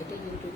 এটা কিন্তু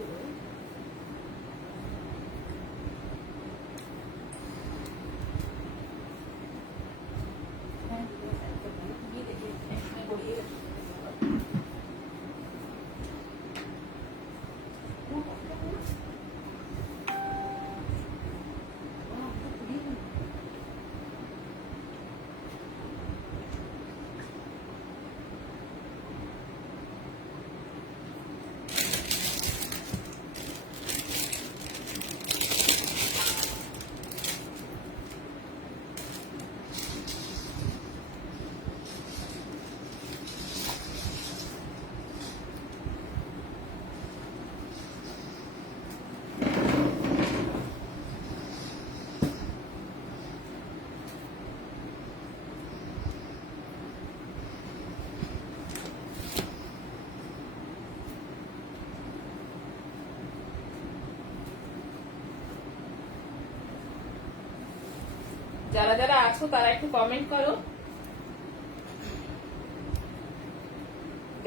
যারা যারা আছো তারা একটু কমেন্ট করো,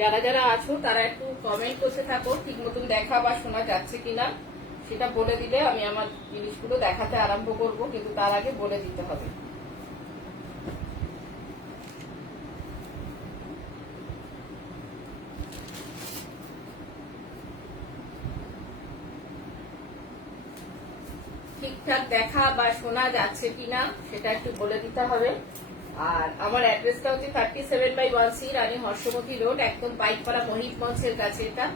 যারা যারা আছো তারা একটু কমেন্ট করতে থাকো ঠিক মতন দেখা বা শোনা যাচ্ছে কিনা সেটা বলে দিলে আমি আমার জিনিসগুলো দেখাতে আরম্ভ করব, কিন্তু তার আগে বলে দিতে হবে। ঠিকঠাক দেখা বা শোনা যাচ্ছে কিনা সেটা একটু বলে দিতে হবে। আর আমার অ্যাড্রেসটা হচ্ছে 37/1C রানী হর্ষমতি রোড, একদম পাইকপাড়া মহিত মঞ্চের কাছে। এটা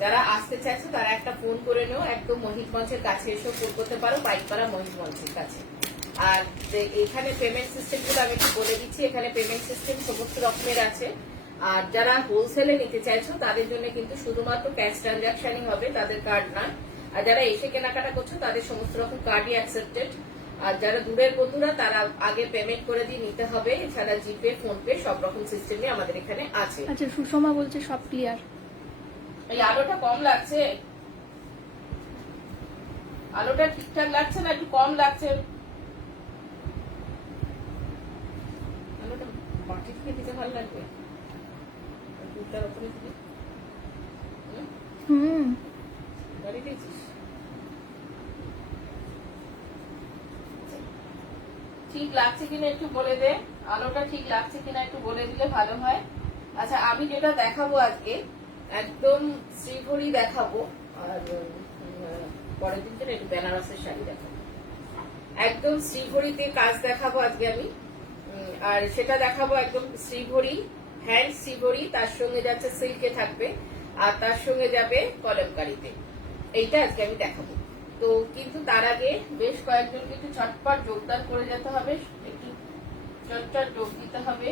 যারা আসতে চাইছো তারা একটা ফোন করে নিও, একদম মহিত মঞ্চের কাছে এসেও ফোন করতে পারো, পাইকপাড়া মহিত মঞ্চের কাছে। আর এখানে পেমেন্ট সিস্টেম গুলো আমি একটু বলে দিচ্ছি। এখানে পেমেন্ট সিস্টেম সমস্ত রকমের আছে। আর যারা হোলসেলে নিতে চাইছো তাদের জন্য কিন্তু শুধুমাত্র ক্যাশ ট্রানজাকশনই হবে, তাদের কার্ড নয়। আর যারা এসে কেনাকাটা করছো তাদের সমস্ত রকম কার্ডই অ্যাকসেপ্টেড। আর যারা দূরের বন্ধুরা তারা আগে পেমেন্ট করে দিয়ে নিতে হবে। এছাড়া জিপে, ফোনপে সব রকম সিস্টেমই আমাদের এখানে আছে। আচ্ছা, সুষমা বলছে সব ক্লিয়ার। এই আলোটা কম লাগছে, আলোটা ঠিকঠাক লাগছে না একটু কম লাগছে? আলোটা মাটি থেকে দিতে ভালো লাগবে, দুধটার উপরে দিবি। বাড়ি দিয়েছিস? ঠিক লাগছে কিনা একটু বলে দে, আলোটা ঠিক লাগছে কিনা একটু বলে দিলে ভালো হয়। আচ্ছা, আমি যেটা দেখাবো আজকে একদম শ্রীভরি দেখাবো। আর পরের দিন একটু বেনারসের শাড়ি দেখাবো, একদম শ্রীভরিতে কাজ দেখাবো আজকে আমি। আর সেটা দেখাবো একদম শ্রীভরি, হ্যান্ড শ্রীভরি, তার সঙ্গে যাচ্ছে সিল্কে থাকবে, আর তার সঙ্গে যাবে কলমকারিতে। এইটা আজকে আমি দেখাবো। তো কিন্তু তার আগে বেশ কয়েকজন কিন্তু চটপট যোগদান করে যেতে হবে, একটু চটপট যোগ দিতে হবে।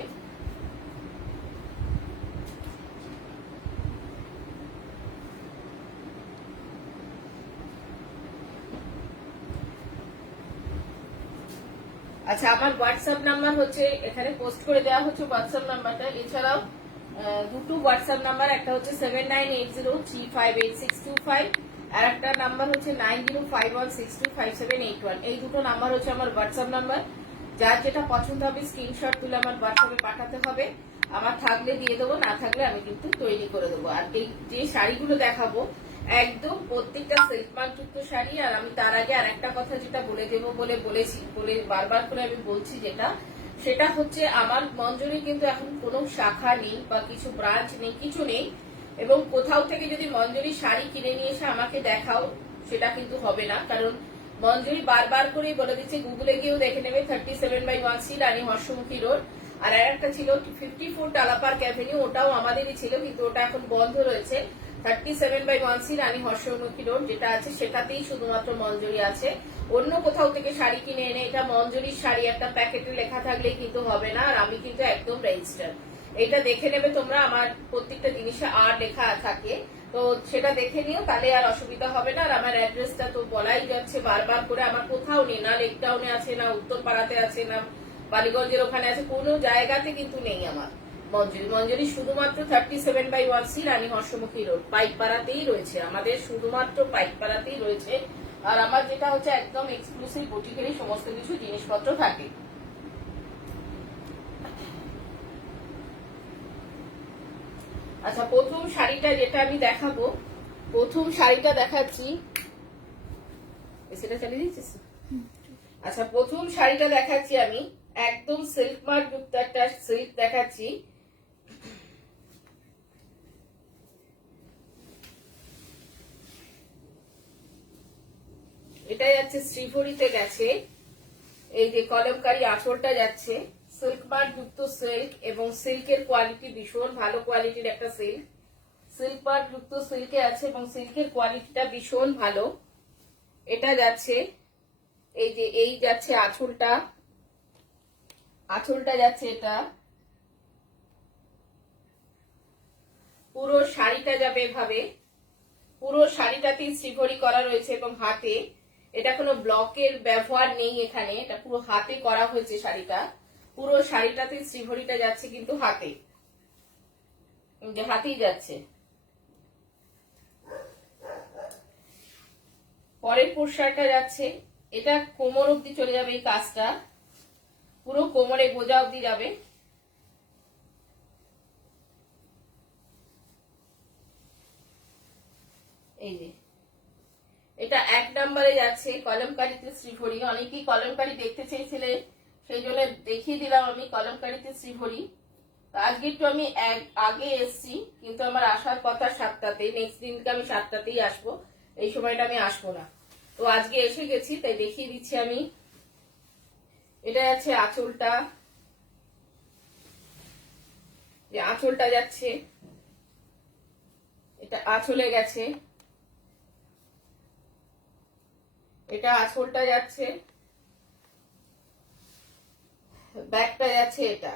আচ্ছা, আমার হোয়াটসঅ্যাপ নাম্বার হচ্ছে এখানে পোস্ট করে দেওয়া হচ্ছে হোয়াটসঅ্যাপ নাম্বারটা। এছাড়াও দুটো হোয়াটসঅ্যাপ নাম্বার, একটা হচ্ছে 7980358625 আর একটা নাম্বার হচ্ছে 9051625781। এই দুটো নাম্বার হচ্ছে আমার হোয়াটসঅ্যাপ নাম্বার। যার যেটা পছন্দ হবে স্ক্রিনশট তুলে আমার হোয়াটসঅ্যাপে পাঠাতে হবে। আমার থাকলে দিয়ে দেবো, না থাকলে আমি কিন্তু তৈরি করে দেবো। আর এই যে শাড়িগুলো দেখাবো একদম প্রত্যেকটা সিল্কমার্কযুক্ত শাড়ি। আর আমি তার আগে আর একটা কথা যেটা বলে দেবো বলে বারবার করে আমি বলছি, সেটা হচ্ছে আমার মঞ্জুরি কিন্তু এখন কোনো শাখা নেই বা কিছু ব্রাঞ্চ নেই, কিছু নেই। এবং কোথাও থেকে যদি মঞ্জুরি শাড়ি কিনে নিয়ে এসে আমাকে দেখাও সেটা কিন্তু হবে না, কারণ মঞ্জুরি বারবার করেই বলে দিচ্ছে, গুগলে গিয়েও দেখে নেবে 37/1C রানী হর্ষমুখী রোড। আর একটা ছিল 54 টালা পার্ক অ্যাভিনিউ, ওটাও আমাদেরই ছিল, কিন্তু ওটা এখন বন্ধ রয়েছে। 37/1C রানী হর্ষমুখী রোড যেটা আছে সেটাতেই শুধুমাত্র মঞ্জুরি আছে। অন্য কোথাও থেকে শাড়ি কিনে এনে এটা মঞ্জুরির শাড়ি একটা প্যাকেটে লেখা থাকলেই কিন্তু হবে না। আর আমি কিন্তু একদম রেজিস্টার, এটা দেখে নেবে তোমরা, আমার প্রত্যেকটা জিনিসে আর লেখা থাকে, তো সেটা দেখে নিও, তাহলে আর অসুবিধা হবে না। আর আমার অ্যাড্রেসটা তো বলাই যাচ্ছে বারবার করে, আমার কোথাও নেই, না লেক টাউনে আছে, না উত্তরপাড়াতে আছে, না বালিগঞ্জের ওখানে আছে, কোনো জায়গাতে কিন্তু নেই আমার মঞ্জুরি শুধুমাত্র 37/1C রানী হর্ষমুখী রোড পাইকপাড়াতেই রয়েছে, আমাদের শুধুমাত্র পাইকপাড়াতেই রয়েছে। আর আমার যেটা হচ্ছে একদম এক্সক্লুসিভ বুটিকেরই সমস্ত কিছু জিনিসপত্র থাকে। আচ্ছা, প্রথম শাড়িটা যেটা আমি দেখাবো, প্রথম শাড়িটা দেখাচ্ছি, সেটা চালিয়ে দিচ্ছিস? আচ্ছা, প্রথম শাড়িটা দেখাচ্ছি আমি, একদম সিল্ক মার্ক যুক্ত একটা সিল্ক দেখাচ্ছি। এটা যাচ্ছে শ্রীভরিতে গেছে, এই যে কলমকারী আঁচলটা যাচ্ছে, সিল্ক মার্ক যুক্ত সিল্ক, এবং সিল্কের কোয়ালিটি ভীষণ ভালো কোয়ালিটির একটা সিল্ক, সিল্ক মার্ক যুক্ত সিল্কে আছে এবং সিল্কের কোয়ালিটিটা ভীষণ ভালো। এটা যাচ্ছে, এই যে এই যাচ্ছে আঁচলটা, আঁচলটা যাচ্ছে এটা, পুরো শাড়িটা যাবে এভাবে, পুরো শাড়িটাতেই শ্রীভরি করা রয়েছে এবং হাতে, এটা কোনো ব্লকের ব্যবহার নেই এখানে, এটা পুরো হাতে করা হয়েছে শাড়িটা, পুরো শাড়িটাতে শ্রীভরিটা যাচ্ছে কিন্তু হাতে, যে হাতেই যাচ্ছে। পরের পোশাকটা যাচ্ছে, এটা কোমর অবধি চলে যাবে এই কাজটা, পুরো কোমরে গোজা অবধি যাবে। এই যে এটা 1 নম্বরে যাচ্ছে কলমকারীতে শ্রীভরি। অনেকেই কলমকারী দেখতে চেয়েছিলে, সেই জন্য দেখিয়ে দিলাম আমি কলমকারীতে শ্রীভরি। আজকে একটু আমি আগে এসছি, কিন্তু আমার আসার কথা 7টাতে, নেক্সট দিনকে আমি 7টাতেই আসবো, এই সময়টা আমি আসবো না, তো আজকে এসে গেছি তাই দেখিয়ে দিচ্ছি আমি। এটা যাচ্ছে আঁচলটা, যে আঁচলটা যাচ্ছে, এটা আঁচলে গেছে, এটা আঁচলটা যাচ্ছে, ব্যাগটা যাচ্ছে এটা।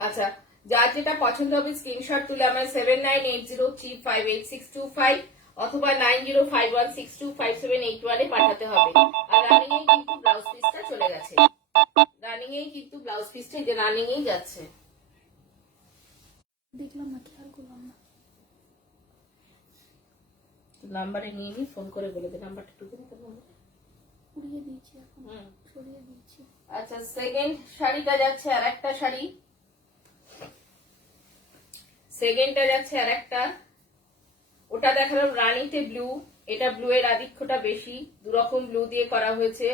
আচ্ছা, যার যেটা পছন্দ হবে স্ক্রিনশট তুলে আমার 7980358625 অথবা 9051625781 এ পাঠাতে হবে। আর রানিং এ কিন্তু ব্লাউজ পিসটা চলে গেছে, রানিং এ কিন্তু ব্লাউজ পিসটা যে রানিং এই যাচ্ছে। দেখলাম না, খেয়াল করলাম না। নাম্বারে নিয়ে নি, ফোন করে বলে দে নাম্বারটা একটু দিন তো। উড়িয়ে দিয়েছি, এখন সরিয়ে দিয়েছি। আচ্ছা, সেকেন্ড শাড়িটা যাচ্ছে আর একটা শাড়ি, সেকেন্ডটা যাচ্ছে আর একটা, ওটা দেখালাম রানীতে ব্লু, এটা ব্লু এর আধিক্যটা বেশি, দুরকম ব্লু দিয়ে করা হয়েছে,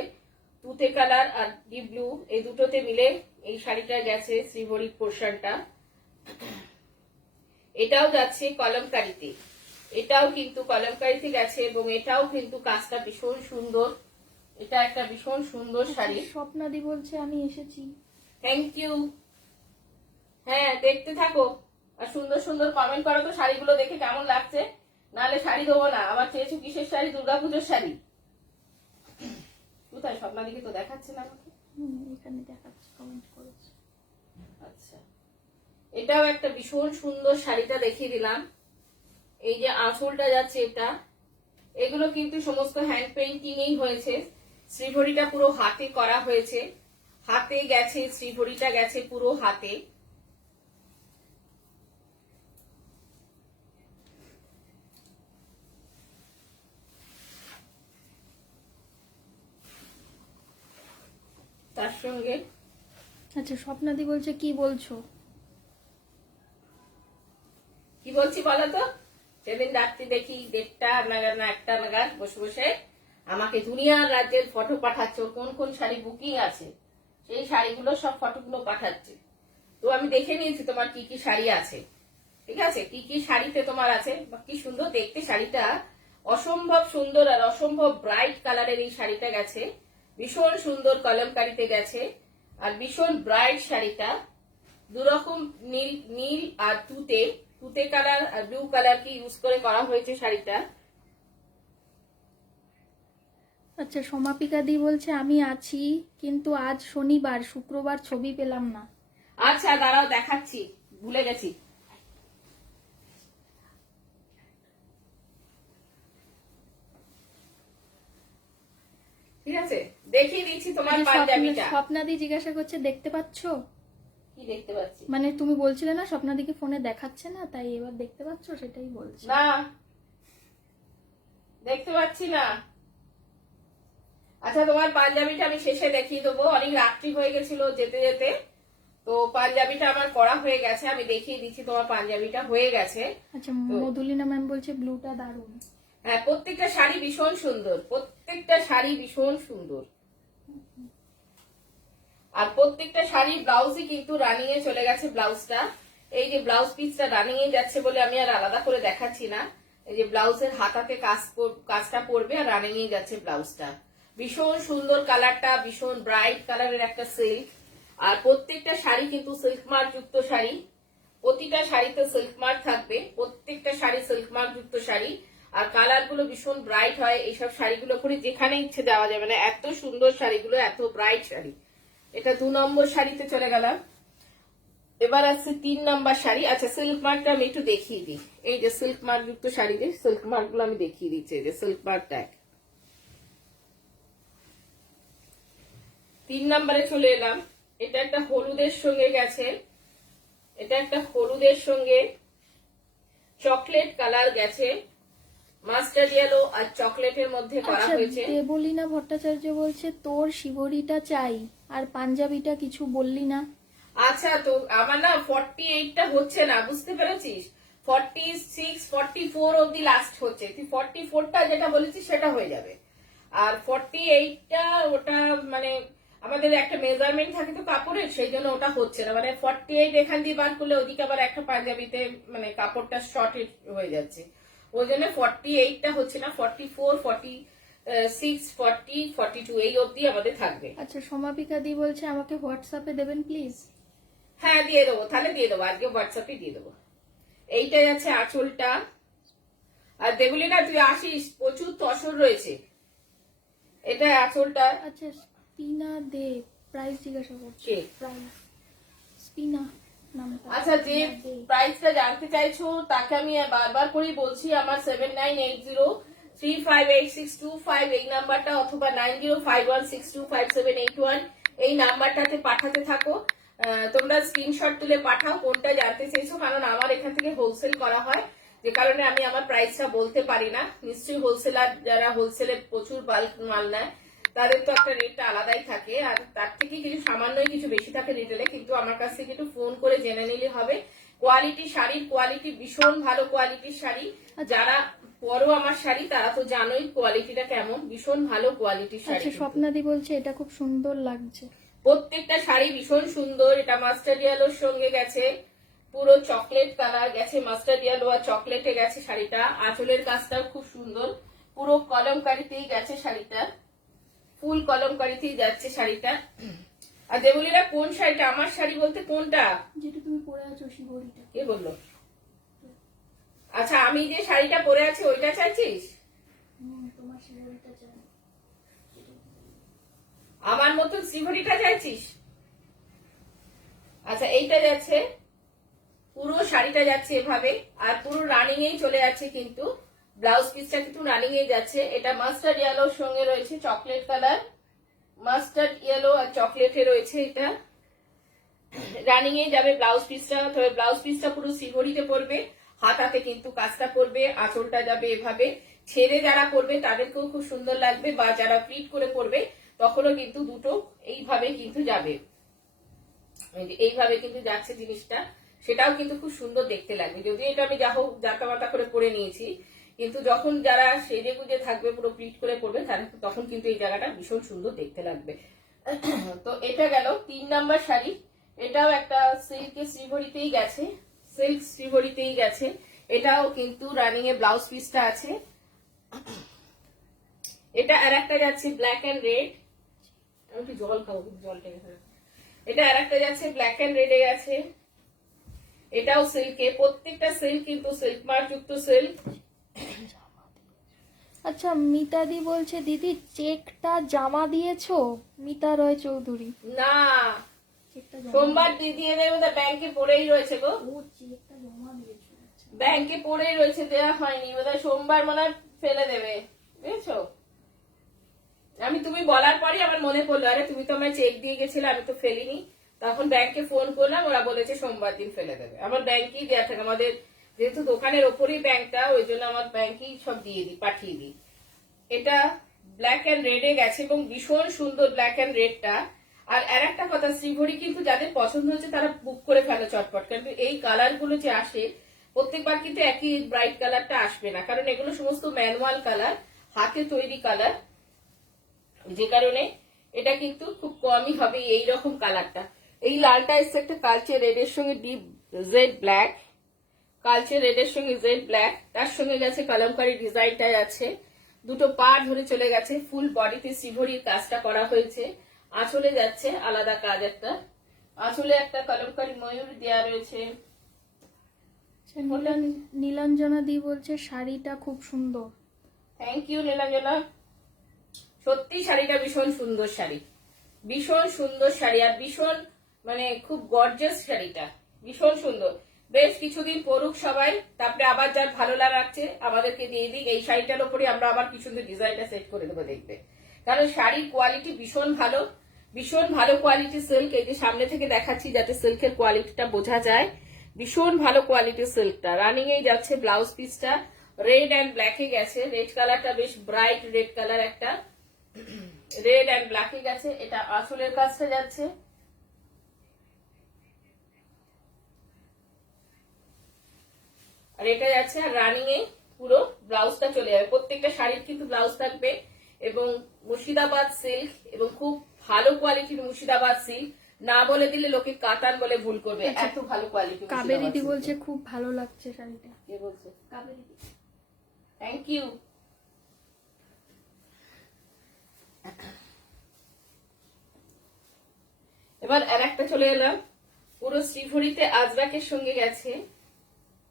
তুতে কালার আর ডিপ ব্লু, এই দুটোতে মিলে এই শাড়িটা গেছে শ্রীভরির পোর্শনটা। এটাও যাচ্ছে কলমকারীতে, এটাও কিন্তু কলমকারীতে গেছে এবং এটাও কিন্তু কাজটা ভীষণ সুন্দর, এটা একটা ভীষণ সুন্দর শাড়ি। স্বপ্নাদি বলছে আমি এসেছি। Thank you. হ্যাঁ, দেখতে থাকো আর সুন্দর সুন্দর কমেন্ট করো তো শাড়িগুলো দেখে কেমন লাগছে, নাহলে শাড়ি দেবো না। আবার চেয়েছো কিসের শাড়ি? দুর্গাপুজোর শাড়ি। কোথায় স্বপ্নাদিকে তো দেখাচ্ছে না আমাকে। এখানে দেখাচ্ছে, কমেন্ট করেছে। আচ্ছা, এটাও একটা ভীষণ সুন্দর শাড়িটা দেখিয়ে দিলাম। এই যে আঁচলটা যাচ্ছে এটা, এগুলো কিন্তু সমস্ত হ্যান্ড পেইন্টিং এই হয়েছে, শ্রীভরিটা পুরো হাতে করা হয়েছে, হাতে গেছে শ্রীভরিটা গেছে পুরো হাতে। তার সঙ্গে আচ্ছা, স্বপ্নাদি বলছে কি বলছো? কি বলছি বলো তো? সেদিন রাত্রি দেখি 1:30 নাগাদ না 1টা নাগাদ বসে বসে আমাকে দুনিয়ার রাজ্যের ফটো পাঠাচ্ছে, ওর কোন কোন শাড়ি বুকিং আছে সেই শাড়িগুলো সব ফটোগুলো পাঠাচ্ছে। তো আমি দেখে নিয়েছি তোমার কি কি শাড়ি আছে, ঠিক আছে, কি কি শাড়িতে তোমার আছে। কি সুন্দর দেখতে শাড়িটা, অসম্ভব সুন্দর আর অসম্ভব ব্রাইট কালারের এই শাড়িটা গেছে, ভীষণ সুন্দর কলমকারিতে গেছে আর ভীষণ ব্রাইট শাড়িটা, দুরকম নীল নীল আর তুতে তুতে কালার আর ব্লু কালার কি ইউজ করে করা হয়েছে শাড়িটা। আচ্ছা, সমাপিকা দি বলছে আমি আছি, কিন্তু আজ শনিবার, শুক্রবার ছবি পেলাম না। আচ্ছা দাঁড়াও দেখাচ্ছি, ভুলে গেছি। ঠিক আছে, দেখিয়ে দিচ্ছি তোমার পাঞ্জাবিটা। স্বপ্নাদি জিজ্ঞাসা করছে দেখতে পাচ্ছো? কি দেখতে পাচ্ছি? মানে তুমি বলছিলে না স্বপ্নাদিকে ফোনে দেখাচ্ছে না, তাই এবার দেখতে পাচ্ছো, সেটাই বলছি। না, দেখতে পাচ্ছি না। আচ্ছা, তোমার পাঞ্জাবিটা আমি শেষে দেখিয়ে দেবো, অনেক রাত্রি হয়ে গেছিল যেতে যেতে, তো পাঞ্জাবিটা আমার করা হয়ে গেছে, আমি দেখিয়ে দিচ্ছি তোমার পাঞ্জাবিটা হয়ে গেছে। আচ্ছা, মধুলিনা ম্যাম বলছে ব্লুটা দারুণ। হ্যাঁ, প্রত্যেকটা শাড়ি ভীষণ সুন্দর, প্রত্যেকটা শাড়ি ভীষণ সুন্দর। আর প্রত্যেকটা শাড়ি ব্লাউজই কিন্তু রানিং এ চলে গেছে। ব্লাউজটা, এই যে ব্লাউজ পিসটা রানিং এ যাচ্ছে বলে আমি আর আলাদা করে দেখাচ্ছি না। এই যে ব্লাউজের হাতাতে কাজটা পড়বে আর রানিং এ যাচ্ছে ব্লাউজটা। ভীষণ সুন্দর কালারটা, ভীষণ ব্রাইট কালারের একটা সিল্ক। আর প্রত্যেকটা শাড়ি কিন্তু সিল্ক মার্ক যুক্ত শাড়ি, প্রতিটা শাড়িতে সিল্ক মার্ক থাকবে, প্রত্যেকটা শাড়ি সিল্ক মার্ক যুক্ত শাড়ি। আর কালার গুলো ভীষণ ব্রাইট হয়। এইসব শাড়িগুলো করে যেখানে ইচ্ছে দেওয়া যাবে না, এত সুন্দর শাড়িগুলো, এত ব্রাইট শাড়ি। এটা 2 নম্বর শাড়িতে চলে গেলাম। এবার আসছে 3 নম্বর শাড়ি। আচ্ছা, সিল্ক মার্কটা আমি একটু দেখিয়ে দিই। এই যে সিল্ক মার্ক যুক্ত শাড়িতে সিল্ক মার্ক গুলো আমি দেখিয়ে দিচ্ছি। এই যে সিল্ক মার্ক ট্যাগ। 3 নম্বরে চলে এলাম। এটা একটা হলুদের সঙ্গে গেছে, এটা একটা হলুদের সঙ্গে চকলেট কালার গেছে, মাস্টার্ড ইয়েলো আর চকলেটের মধ্যে করা আচ্ছা, হয়েছে। দেবলীনা ভট্টাচার্য বলছে তোর শিবরিটা চাই, আর পাঞ্জাবিটা কিছু বললি না। আচ্ছা, তো আমার না 48টা হচ্ছে না, বুঝতে পেরেছিস? 46 44 অব্দি লাস্ট হচ্ছে। তুই 44টা যেটা বলেছিস সেটা হয়ে যাবে। আর 48টা ওটা মানে আমাদের একটা মেজারমেন্ট থাকে তো কাপড়ের, সেই জন্য ওটা হচ্ছে না। মানে 48 এখান দিয়ে বার করলে ওদিকে আবার একটা পাঞ্জাবিতে মানে কাপড়টা শর্টেড হয়ে যাচ্ছে, ওই জন্য 48টা হচ্ছে না। 44 46 40 42 এই অব্দি আমাদের থাকবে। আচ্ছা, সমাপিকা দি বলছে আমাকে হোয়াটসঅ্যাপে দেবেন প্লিজ। হ্যাঁ, দিয়ে দেবো, তাহলে দিয়ে দেবো, আজকে হোয়াটসঅ্যাপে দিয়ে দেবো। এইটা যাচ্ছে আঁচলটা। আর দেবলীনা তুই আসিস, প্রচুর তসর রয়েছে। এটা আঁচলটা। আচ্ছা, স্পিনা দে প্রাইস জিজ্ঞাসা করছে। কে? প্রাইস স্পিনা নামটা। আচ্ছা, যে প্রাইসটা জানতে চাইছো তাকে আমি বারবার করেই বলছি, আমার 7980358625 এই নাম্বারটা, অথবা 9051625781 এই নাম্বারটাতে পাঠাতে থাকো। তোমরা স্ক্রিনশট তুলে পাঠাও কোনটা জানতে চাইছো, কারণ আমার এখান থেকে হোলসেল করা হয়, যে কারণে আমি আমার প্রাইসটা বলতে পারি না। নিশ্চয়ই হোলসেলার যারা হোলসেলে প্রচুর বাল্ক মাল নেয় তাদের তো একটা রেটটা আলাদাই থাকে, আর তার থেকে কিছু সামান্যই কিছু বেশি থাকে রিটেলে। কিন্তু আমার কাছ থেকে একটু ফোন করে জেনে নিলে হবে। কোয়ালিটি, শাড়ির কোয়ালিটি ভীষণ ভালো কোয়ালিটির শাড়ি। যারা পরো আমার শাড়ি তারা তো জানোই কোয়ালিটিটা কেমন, ভীষণ ভালো কোয়ালিটির শাড়ি। আচ্ছা, স্বপ্নাদি বলছে এটা খুব সুন্দর লাগছে। প্রত্যেকটা শাড়ি ভীষণ সুন্দর। এটা মাস্টার্ড ইয়েলোর সঙ্গে গেছে, পুরো চকলেট কালার গেছে, মাস্টার্ড ইয়েলো আর চকলেটে গেছে শাড়িটা। আঁচলের কাজটাও খুব সুন্দর, পুরো কলমকারিতেই গেছে শাড়িটা, ফুল কলমকারিতেই যাচ্ছে শাড়িটা। আর দেবলীরা কোন শাড়িটা? আমার শাড়ি বলতে কোনটা? যেটা তুমি পরে আছো শিবরিটা। কে বললো? আচ্ছা, আমি যে শাড়িটা পরে আছি ওইটা চাইছিস? তোমার শিবরিটা চাই। আমার মতন শ্রীহরিটা চাইছিস? আচ্ছা, এইটা যাচ্ছে, পুরো শাড়িটা যাচ্ছে এভাবে, আর পুরো রানিং এই চলে যাচ্ছে, কিন্তু ব্লাউজ পিসটা কিন্তু রানিং এ যাচ্ছে। এটা মাস্টার্ড ইয়েলোর সঙ্গে রয়েছে চকলেট কালার, মাস্টার্ড ইয়েলো আর চকলেটে রয়েছে। এটা রানিং এ যাবে ব্লাউজ পিসটা। তবে ব্লাউজ পিসটা পুরো শ্রীহরিতে পড়বে, হাতাতে কিন্তু কাজটা পড়বে, আঁচলটা যাবে এভাবে। ছেড়ে যারা পরবে তাদেরকেও খুব সুন্দর লাগবে, বা যারা প্লিট করে পরবে তখনও কিন্তু দুটো এইভাবে কিন্তু যাবে, এইভাবে কিন্তু যাচ্ছে জিনিসটা। সেটাও কিন্তু খুব সুন্দর দেখতে লাগবে। যদিও এটা আমি যা হোক জাতামাতা করে পরে নিয়েছি, কিন্তু যখন যারা সেজে গুজে থাকবে পুরো প্লিট করে পরবে তখন কিন্তু এই জায়গাটা ভীষণ সুন্দর দেখতে লাগবে। তো এটা গেল 3 নাম্বার শাড়ি। এটাও একটা সিল্কের শ্রীহরিতেই গেছে, সিল্ক শ্রীহরিতেই গেছে। এটাও কিন্তু রানিং এ ব্লাউজ পিসটা আছে। এটা আর একটা যাচ্ছে ব্ল্যাক এন্ড রেড। আমি একটু জল খাবো, জলটা এখানে। এটা আর একটা যাচ্ছে ব্ল্যাক এন্ড রেডে গেছে। এটাও সিল্কে, প্রত্যেকটা সিল্ক কিন্তু সিল্ক মার্ক যুক্ত সিল্ক। আচ্ছা, মিতাদি বলছে দিদি চেকটা জমা দিয়েছো? মিতা রয় চৌধুরী। না, চেকটা সোমবার দিয়ে দেবে, ব্যাংকে পড়েই রয়েছে গো। ও চেকটা জমা দিয়েছো? ব্যাংকে পড়েই রয়েছে, দেওয়া হয়নি, বোধহয় সোমবার মনে হয় ফেলে দেবে, বুঝেছো? আমি তুমি বলার পরই আমার মনে পড়লো, আরে তুমি তো আমায় চেক দিয়ে গেছিলে, আমি তো ফেলিনি। তখন ব্যাংকে ফোন করলাম, ওরা বলেছে সোমবার দিন ফেলে দেবে। আমার ব্যাংকেই দেওয়া থাকে, আমাদের যেহেতু দোকানের ওপরেই ব্যাংকটা, ওই জন্য আমার ব্যাংকেই সব দিয়ে দিই, পাঠিয়ে দিই। এটা ব্ল্যাক এন্ড রেডে গেছে এবং ভীষণ সুন্দর ব্ল্যাক এন্ড রেডটা। আর একটা কথা, শ্রীভরি কিন্তু যাদের পছন্দ হচ্ছে তারা বুক করে ফেলে চটপট, কিন্তু এই কালার গুলো যে আসে প্রত্যেকবার কিন্তু একই ব্রাইট কালারটা আসবে না, কারণ এগুলো সমস্ত ম্যানুয়াল কালার, হাতে তৈরি কালার, যে কারণে এটা কিন্তু খুব কমই হবে এই রকম কালারটা। এই লালটা এসছে একটা কালচে রেডের সঙ্গে ডিপ জেড ব্ল্যাক, কালচে রেডের সঙ্গে জেড ব্ল্যাক, তার সঙ্গে গেছে কলমকারী ডিজাইনটা আছে, দুটো পা ধরে চলে গেছে, ফুল বডিতে শ্রীভরির কাজটা করা হয়েছে, আঁচলে যাচ্ছে আলাদা কাজ একটা, আঁচলে একটা কলমকারী ময়ূর দেওয়া রয়েছে। নীলাঞ্জনা দি বলছে শাড়িটা খুব সুন্দর। থ্যাংক ইউ নীলাঞ্জনা, সত্যি শাড়িটা ভীষণ সুন্দর শাড়ি, ভীষণ সুন্দর শাড়ি, আর ভীষণ মানে খুব গর্জিয়াস শাড়িটা, ভীষণ সুন্দর। বেশ কিছুদিন পরুক সবাই, তারপরে আবার যার ভালো লাগছে আমাদেরকে দিয়ে দিক। এই শাড়িটার উপরে আমরা আবার কিছু ডিজাইনটা সেট করে দেবো দেখবে, কারণ শাড়ির কোয়ালিটি ভীষণ ভালো, ভীষণ ভালো কোয়ালিটি সিল্ক। এই যে সামনে থেকে দেখাচ্ছি যাতে সিল্কের কোয়ালিটিটা বোঝা যায়, ভীষণ ভালো কোয়ালিটির সিল্কটা। রানিং এই যাচ্ছে ব্লাউজ পিসটা রেড অ্যান্ড ব্ল্যাকে গেছে, রেড কালারটা বেশ ব্রাইট রেড কালার, একটা রেড অ্যান্ড ব্ল্যাকে গেছে। এটা আঁচলের কাজটা যাচ্ছে, আর এটা যাচ্ছে, আর রানিং এ পুরো ব্লাউজটা চলে যাবে। প্রত্যেকটা শাড়ির কিন্তু ব্লাউজ থাকবে, এবং মুর্শিদাবাদ সিল্ক, এবং খুব ভালো কোয়ালিটির মুর্শিদাবাদ সিল্ক, না বলে দিলে লোকে কাতান বলে ভুল করবে, এত ভালো কোয়ালিটি। কাবেরী দি বলছে খুব ভালো লাগছে শাড়িটা। কে বলছে? কাবেরী দি, থ্যাংক ইউ। এবার আর একটা চলে এলাম, পুরো শ্রীভরিতে আজরাকের সঙ্গে গেছে,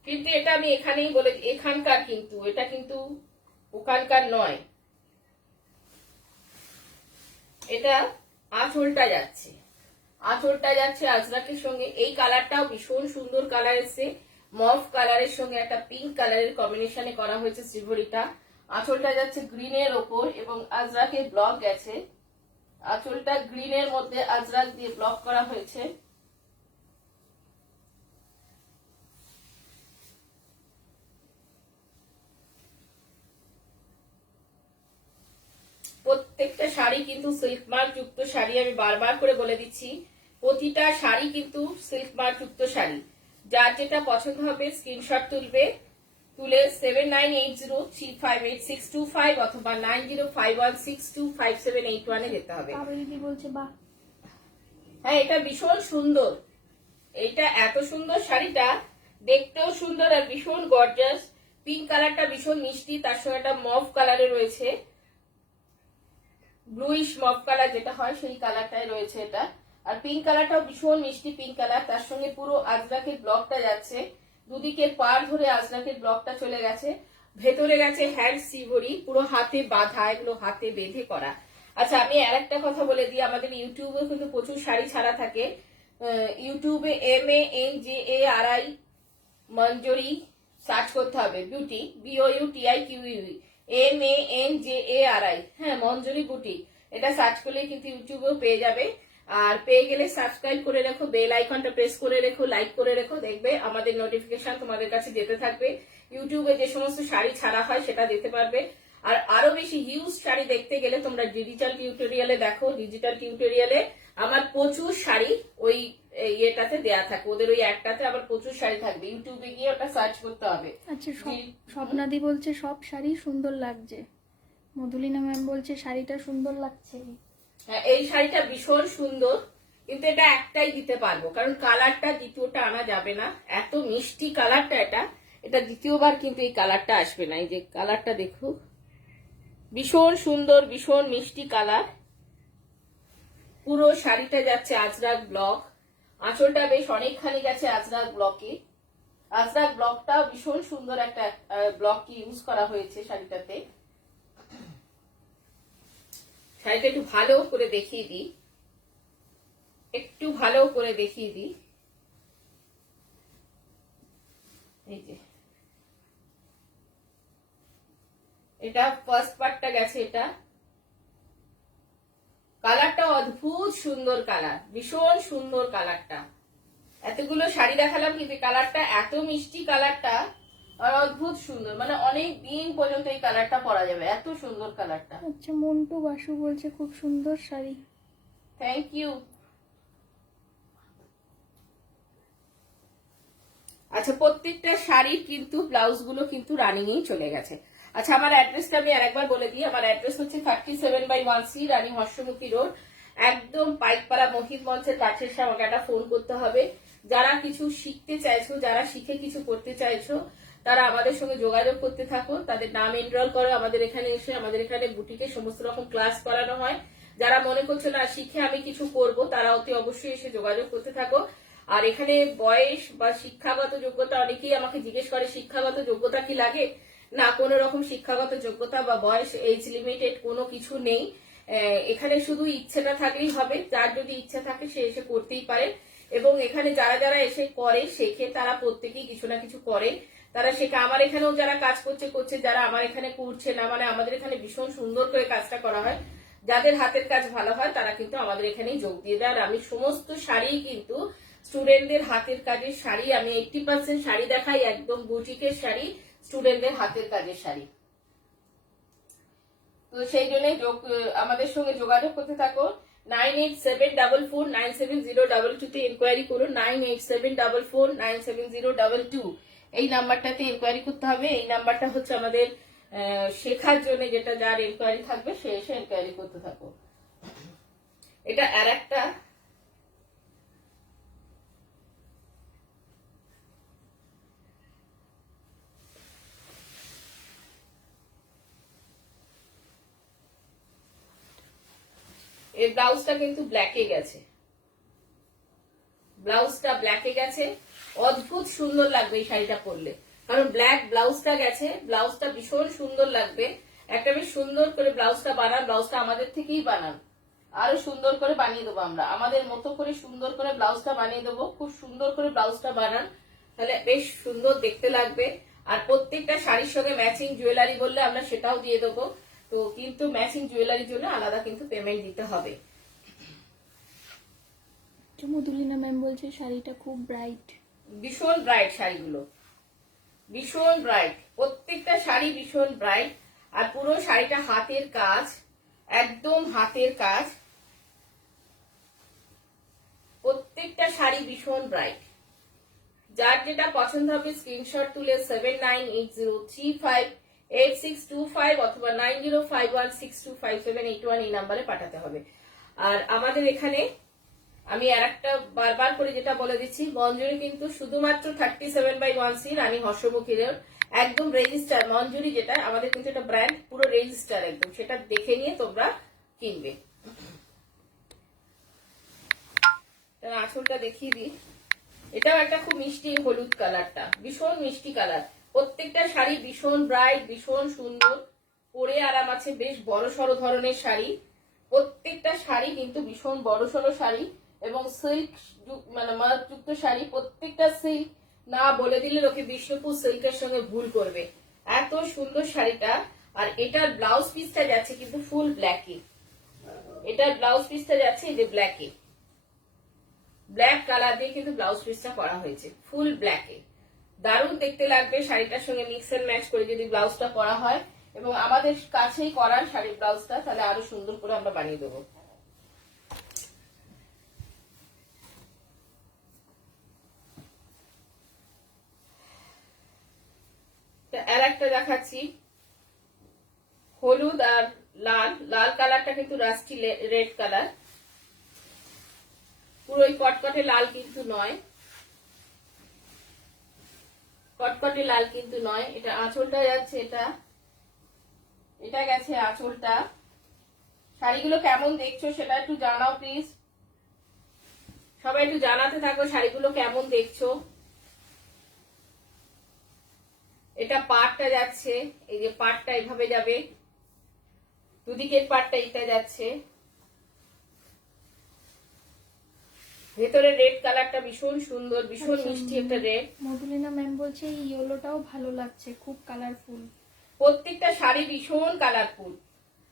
কিন্তু এটা আমি এখানেই বলে, এখানকার কিন্তু এটা কিন্তু ওখানকার নয়, এটা আঁচলটা যাচ্ছে, আঁচলটা যাচ্ছে আজরাকের সঙ্গে। এই কালারটাও ভীষণ সুন্দর কালার এসছে, মফ কালারের সঙ্গে একটা পিঙ্ক কালারের কম্বিনেশনে করা হয়েছে শ্রীভরিটা। আঁচলটা যাচ্ছে গ্রিনের ওপর, এবং আজরাকের ব্লক গেছে, আঁচলটা গ্রিনের মধ্যে আজরাক দিয়ে ব্লক করা হয়েছে। প্রত্যেকটা শাড়ি কিন্তু সিল্ক মার্ক যুক্ত শাড়ি, আমি বারবার করে বলে দিচ্ছি, প্রতিটা শাড়ি কিন্তু সিল্ক মার্ক যুক্ত শাড়ি। যার যেটা পছন্দ হবে স্ক্রিনশট তুলবে, তুলে 7980358625 অথবা 9051625781 এ যেতে হবে। বলছে বাহ, হ্যাঁ এটা ভীষণ সুন্দর, এটা এত সুন্দর শাড়িটা, দেখতেও সুন্দর আর ভীষণ গর্জাস। পিঙ্ক কালারটা ভীষণ মিষ্টি, তার সঙ্গে একটা মফ কালারে রয়েছে, ব্লুইশ মফ কালার যেটা হয় সেই কালারটাই রয়েছে এটা। আর পিঙ্ক কালারটাও ভীষণ মিষ্টি পিঙ্ক কালার, তার সঙ্গে পুরো আজরাকের ব্লকটা যাচ্ছে, দুদিকের পাড় ধরে আজরাকের ব্লকটা চলে গেছে, ভেতরে গেছে হ্যান্ড শ্রীভরি, পুরো হাতে বাঁধা, এগুলো হাতে বেঁধে করা। আচ্ছা আমি আর একটা কথা বলে দিই, আমাদের ইউটিউবে কিন্তু প্রচুর শাড়ি ছাড়া থাকে, ইউটিউবে MANJARI মঞ্জুরি সার্চ করতে হবে, বিউটি BOUTIQUE MANJARI, হ্যাঁ মঞ্জুরি বুটি, এটা সার্চ করলে কিন্তু ইউটিউবেও পেয়ে যাবে। আর পেয়ে গেলে সাবস্ক্রাইব করে রেখো, বেল আইকনটা প্রেস করে রেখো, লাইক করে রেখো, দেখবে আমাদের নোটিফিকেশন তোমাদের কাছে যেতে থাকবে, ইউটিউবে যে সমস্ত শাড়ি ছাড়া হয় সেটা দেখতে পারবে। আর আরো বেশি হিউজ শাড়ি দেখতে গেলে তোমরা ডিজিটাল টিউটোরিয়ালে দেখো, ডিজিটাল টিউটোরিয়ালে আমার প্রচুর শাড়ি ওই ইয়েটাতে দেয়া থাকে, ওদের ওই একটাতে আবার প্রচুর শাড়ি থাকবে, ইউটিউবে গিয়ে ওটা সার্চ করতে হবে। আচ্ছা স্বপ্নাদি বলছে সব শাড়ি সুন্দর লাগছে, মধুলিনা ম্যাম বলছে শাড়িটা সুন্দর লাগছে। হ্যাঁ এই শাড়িটা ভীষণ সুন্দর, কিন্তু এটা একটাই দিতে পারবো, কারণ কালারটা দ্বিতীয়টা আনা যাবে না, এত মিষ্টি কালারটা, এটা দ্বিতীয়বার কিন্তু এই কালারটা আসবে না। এই যে কালারটা দেখো, ভীষণ সুন্দর, ভীষণ মিষ্টি কালার। পুরো শাড়িটা যাচ্ছে আজরাক ব্লক, আঁচলটা বেশ অনেকখানি গেছে আজরাক ব্লকে, আজরাক ব্লকটাও ভীষণ সুন্দর একটা ব্লক ইউজ করা হয়েছে শাড়িটাতে। শাড়িটা একটু ভালো করে দেখিয়ে দিই, একটু ভালো করে দেখিয়ে দিই, এই যে এটা ফার্স্ট পার্টটা গেছে, এটা কালারটা অদ্ভুত সুন্দর কালার, ভীষণ সুন্দর কালারটা। এতগুলো শাড়ি দেখালাম কিন্তু কালারটা এত মিষ্টি, কালারটা আর অদ্ভুত সুন্দর, মানে অনেক দিন পর্যন্ত এই কালারটা পরা যাবে, এত সুন্দর কালারটা। আচ্ছা মন্টু বাসু বলছে খুব সুন্দর শাড়ি। Thank you. আচ্ছা, প্রত্যেকটা শাড়ির কিন্তু ব্লাউজ গুলো কিন্তু রানিংই চলে গেছে। আচ্ছা, আমার অ্যাড্রেসটা আমি আরেকবার বলে দিই। আমার অ্যাড্রেস হচ্ছে 37/1C রানী হর্ষমুখী রোড, একদম পাইকপাড়া মহিত মঞ্চের কাছে এসে আমাকে একটা ফোন করতে হবে। যারা কিছু শিখতে চাইছো, যারা শিখে কিছু করতে চাইছো, তারা আমাদের সঙ্গে যোগাযোগ করতে থাকো। তাদের নাম এনরোল করো আমাদের এখানে এসে। আমাদের এখানে বুটিকে সমস্ত রকম ক্লাস করানো হয়। যারা মনে করছো না শিখে আমি কিছু করব, তারা অতি অবশ্যই এসে যোগাযোগ করতে থাকো। আর এখানে বয়স বা শিক্ষাগত যোগ্যতা, অনেকেই আমাকে জিজ্ঞেস করে শিক্ষাগত যোগ্যতা কি লাগে। না, কোনো রকম শিক্ষাগত যোগ্যতা বা বয়স এজ লিমিটেড কোনো কিছু নেই। এখানে শুধু ইচ্ছেটা থাকলেই হবে। যার যদি ইচ্ছা থাকে সে এসে করতেই পারে। এবং এখানে যারা যারা এসে করে শেখে, তারা প্রত্যেকেই কিছু না কিছু করে। তারা শেখে। আমার এখানেও যারা কাজ করছে, যারা আমার এখানে করছে না, মানে আমাদের এখানে ভীষণ সুন্দর করে কাজটা করা হয়। যাদের হাতের কাজ ভালো হয় তারা কিন্তু আমাদের এখানেই যোগ দিয়ে দেয়। আর আমি সমস্ত শাড়ি কিন্তু স্টুডেন্টদের হাতের কাজের শাড়ি, আমি 80% শাড়ি দেখাই, একদম বুটিকের শাড়ি, স্টুডেন্টদের হাতের কাজের শাড়ি। তো সেই জন্যই আমাদের সঙ্গে যোগাযোগ করতে থাকো। 9874497022 তে ইনকোয়ারি করুন। 9874497022 এই নাম্বারটাতে ইনকোয়ারি করতে হবে। এই নাম্বারটা হচ্ছে আমাদের শেখার জন্য, যেটা যার ইনকোয়ারি থাকবে সে এসে ইনকোয়ারি করতে থাকো। এটা আর একটা এই ব্লাউজটা কিন্তু ব্ল্যাকে গেছে, ব্লাউজটা ব্ল্যাকে গেছে। অদ্ভুত সুন্দর লাগবে এই শাড়িটা পরলে, কারণ ব্ল্যাক ব্লাউজটা গেছে। ব্লাউজটা ভীষণ সুন্দর লাগবে। একটা বেশ সুন্দর করে ব্লাউজটা বানান। ব্লাউজটা আমাদের থেকেই বানান, আরো সুন্দর করে বানিয়ে দেবো আমরা, আমাদের মতো করে সুন্দর করে ব্লাউজটা বানিয়ে দেবো। খুব সুন্দর করে ব্লাউজটা বানান, তাহলে বেশ সুন্দর দেখতে লাগবে। আর প্রত্যেকটা শাড়ির সঙ্গে ম্যাচিং জুয়েলারি বললে আমরা সেটাও দিয়ে দেবো। তো কিন্তু ম্যাচিং জুয়েলারির জন্য আলাদা কিন্তু পেমেন্ট দিতে হবে। মধুলিনা ম্যাম বলছে শাড়িটা খুব ব্রাইট। ভীষণ ব্রাইট শাড়িগুলো, ভীষণ ব্রাইট। প্রত্যেকটা শাড়ি ভীষণ ব্রাইট। আর পুরো শাড়িটা হাতের কাজ, একদম হাতের কাজ। প্রত্যেকটা শাড়ি ভীষণ ব্রাইট। যার যেটা পছন্দ হবে স্ক্রিনশট তুলে 7980358625 অথবা 9051625781 এই নাম্বারে পাঠাতে হবে। আর আমাদের এখানে আমি আর একটা বারবার করে যেটা বলে দিচ্ছি, মঞ্জুরি কিন্তু শুধুমাত্র 37/1C রানী হর্ষমুখী রোড, একদম রেজিস্টার মঞ্জুরি, যেটা আমাদের কিন্তু এটা ব্র্যান্ড, পুরো রেজিস্টার একদম, সেটা দেখে নিয়ে তোমরা কিনবে। আঁচলটা দেখিয়ে দিই। এটাও একটা খুব মিষ্টি হলুদ কালারটা, ভীষণ মিষ্টি কালার। প্রত্যেকটা শাড়ি ভীষণ ব্রাইট, ভীষণ সুন্দর, পরে আরাম আছে। বেশ বড় সড়ো ধরনের শাড়ি, প্রত্যেকটা শাড়ি কিন্তু ভীষণ বড় সড়ো শাড়ি এবং সিল্ক মানে মাযুক্ত শাড়ি। প্রত্যেকটা সিল্ক না বলে দিলে লোকে বিষ্ণুপুর সিল্কের সঙ্গে ভুল করবে। এত সুন্দর শাড়িটা। আর এটার ব্লাউজ পিসটা যাচ্ছে কিন্তু ফুল ব্ল্যাকে। এটার ব্লাউজ পিসটা যাচ্ছে এই যে ব্ল্যাকে, ব্ল্যাক কালার দিয়ে কিন্তু ব্লাউজ পিসটা করা হয়েছে ফুল ব্ল্যাকে। দারুণ দেখতে লাগবে শাড়িটার সঙ্গে মিক্স এন্ড ম্যাচ করে যদি ব্লাউজটা করা হয়, এবং আমাদের কাছেই করার শাড়ির ব্লাউজটা, তাহলে আরো সুন্দর করে আমরা বানিয়ে দেবো। আর একটা দেখাচ্ছি, হলুদ আর লাল। লাল কালারটা কিন্তু রাস্টি রেড কালার, পুরো কটকটে লাল কিন্তু নয়, কটকটে লাল কিন্তু নয়। এটা আঁচলটা যাচ্ছে, এটা গেছে আঁচলটা। শাড়িগুলো কেমন দেখছো সেটা একটু জানাও প্লিজ, সবাই একটু জানাতে থাকো শাড়িগুলো কেমন দেখছো। এটা পাটটা যাচ্ছে, এই যে পাটটা এভাবে যাবে, দুদিকের পাটটা এটা যাচ্ছে। ভেতরে রেড কালারটা ভীষণ সুন্দর, ভীষণ মিষ্টি একটা রেড। মধুলিনা ম্যাম বলছে এই ইয়েলোটাও ভালো লাগছে, খুব কালারফুল। প্রত্যেকটা শাড়ি ভীষণ কালারফুল।